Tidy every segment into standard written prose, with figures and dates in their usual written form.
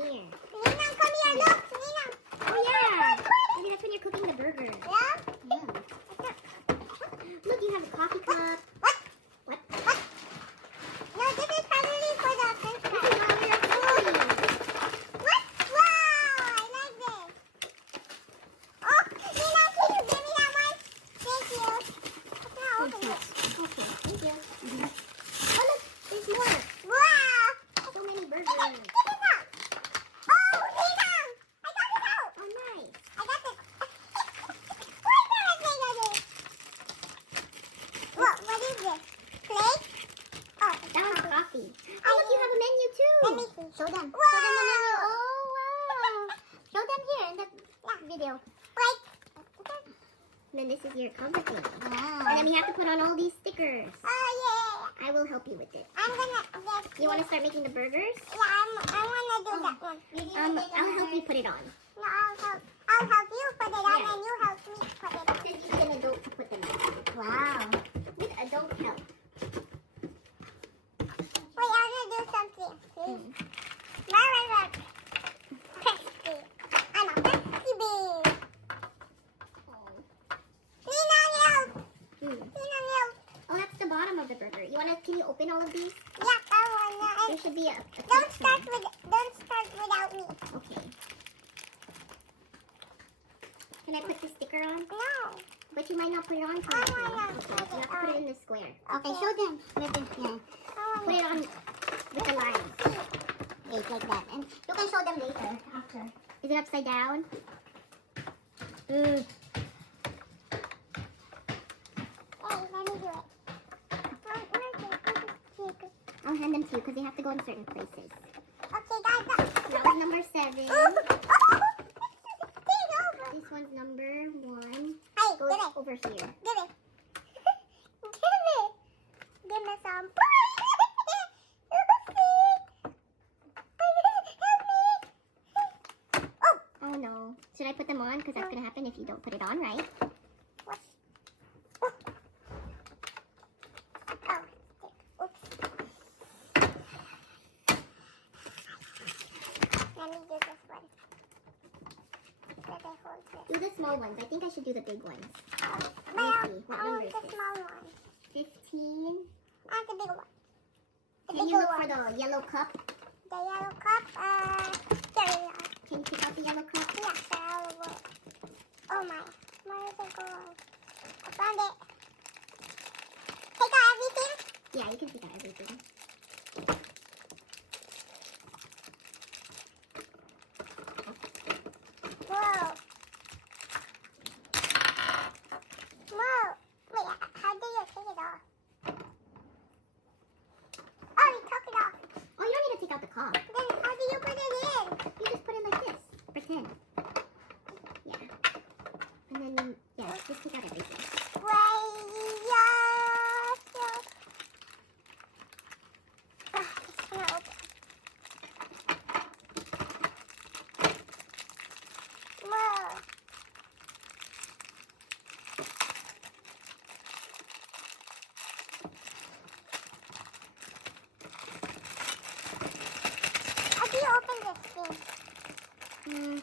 here. Ninang, come here, look! Ninang! Oh yeah! Maybe that's when you're cooking the burger. Yeah? Yeah. Look, you have a coffee cup. What? What? What? No, this is probably for the french This fries. is all your coffee. What? Wow! I like this. Oh, Ninang, can you give me that one? Thank you. Now open it. Okay, thank you. Oh look, there's more. Wow! So many Take burgers. it out. Oh, Ninang! I got it out. Oh nice. I got it. Why did I say that is? What is this? Plate? Oh, it's That was coffee. coffee. Oh look, you have a menu too. Let me see. Show them. Wow. Show them the menu. Oh wow. Show them here in the video. Like, And then this is your cover thing. wow. And then we have to put on all these stickers. Oh, yeah. I will help you with it. I'm gonna, You want to start making the burgers? yeah, I wanna do that one. I'll help you put it on. No, I'll help you put it on Yeah. and you help me put it on. Since you need an adult to put them on. Wow. With adult help. Wait, I'm gonna do something. See? Right. Pesky. I'm a pesky bee. Nina, help! Hmm. Nina, help! Oh, that's the bottom of the burger. Can you open all of these? Yep, I wanna. There should be a Don't top start one. without me. Okay. Can I put the sticker on? No. But you might not put it on. I correctly. wanna Okay, put so you it have to put it on. in the square. Okay, show them. Yeah. Put it on with the lines. Wait, like that. And you can show them later. After. Is it upside down? Mm. Hey, let me do it. I'll hand them to you because they have to go in certain places. Okay, guys. That was number 7. Take over. This one's number 1. Hey, Goes give it. over here. Give it. Give it. Give me some. Help me. Oh. Oh no. Should I put them on? Because that's going to happen if you don't put it on, right? What? Oh. Oh. Oops. Let me do this one. Let me hold this. Do the small ones. I think I should do the big ones. Well, see. What I number want is the this? small one. 15. I want the big one. The Can bigger you look one. for the yellow cup? The yellow cup. There we are. Can you pick out the yellow cup? Yes, I will. Oh my. Where is it going? I found it. Take out everything? Yeah, you can pick out everything. Whoa. Whoa. Wait, how do you take it off? Oh, you took it off. Oh, you don't need to take out the cup. Then how do you put it in? You just put it like this. Pretend. Yeah. And then, yeah, just take out everything. It's gonna open. Whoa. How do you open this thing? Mm,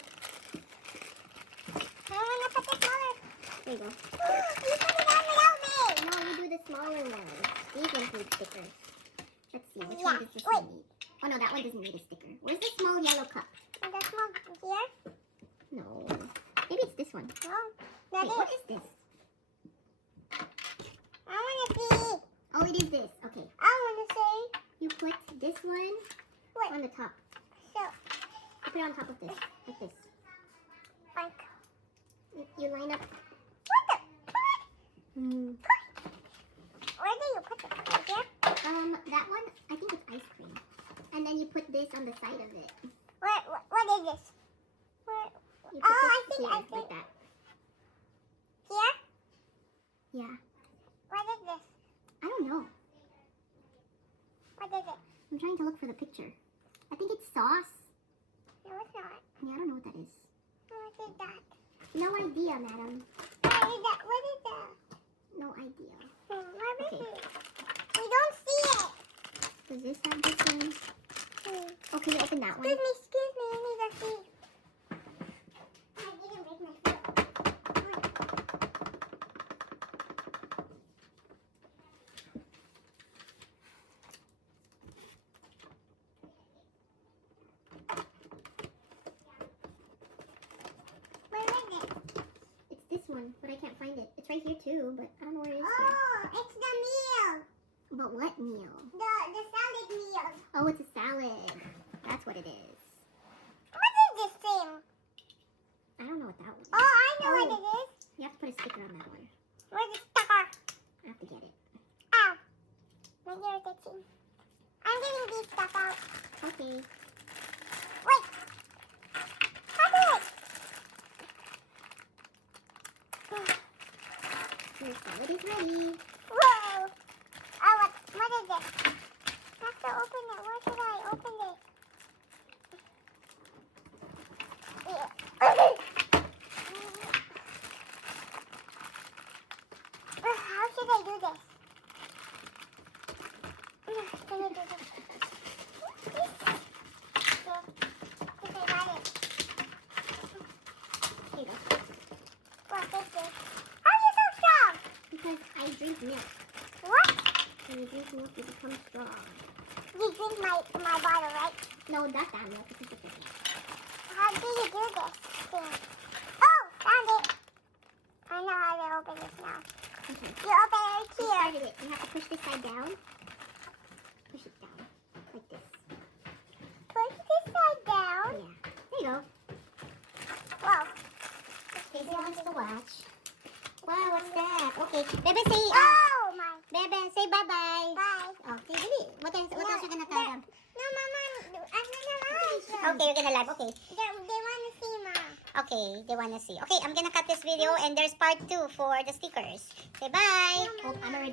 I wanna put the smaller. there you go. You put it on without me. No, you do the smaller ones. These ones need stickers. Let's see, which Yeah, one does this wait. one need? Oh no, that one doesn't need a sticker. Where's the small yellow cup? And the small here? No. Maybe it's this one. No. That Wait, is. what is this? I wanna see. Oh, it is this. Okay. I wanna see. You put this one Wait. on the top. So, You put it on top of this. Like this. like. You line up. What the? Hmm. Where do you put it? Right here? That one, I think it's ice cream. And then you put this on the side of it. What is this? Where? You Oh, put I this think- here, I think- like that. Here? Yeah. What is this? I don't know. What is it? I'm trying to look for the picture. I think it's sauce. No, it's not. Yeah, I don't know what that is. What is that? No idea, madam. What is that? What is that? No idea. What is Okay. it? We don't see it. Does this have this one? Hmm. Oh, can you open that one? Excuse me, excuse me. one, but I can't find it. It's right here too, but I don't know where it is here. Oh, it's the meal. But what meal? The salad meal. Oh, it's a salad. That's what it is. What is this thing? I don't know what that one is. Oh, I know what it is. You have to put a sticker on that one. Where's the sticker? I have to get it. Ow. My ear is itching. I'm getting these stuff out. Okay. Wait. How do it? Your salad is ready. Whoa. Oh, what is this? I have to open it. Where should I open this? How should I do this? Can I do this? Okay, got it. Here you go. Well, thank you. How are you so strong? Because I drink milk. What? When you drink milk, you become strong. You drink my bottle, right? No, not that milk. It's a different milk. How do you do this thing? Oh, found it. I know how to open this now. Okay. You open it You here. started it. You have to push this side down. Push it down. Like this. Push this side down. Yeah. There you go. Whoa. Casey wants to watch. Wow, what's that? Okay. Bebe, say, Oh my. Bebe, say bye-bye. Bye. Okay, dali. What else you gonna tell them? No, Mama. I'm gonna live. Okay, you're gonna live. Okay. They want to see, Mom. Okay, they wanna see. Okay, I'm gonna cut this video and there's part 2 for the stickers. Say bye. No, Oh, I'm already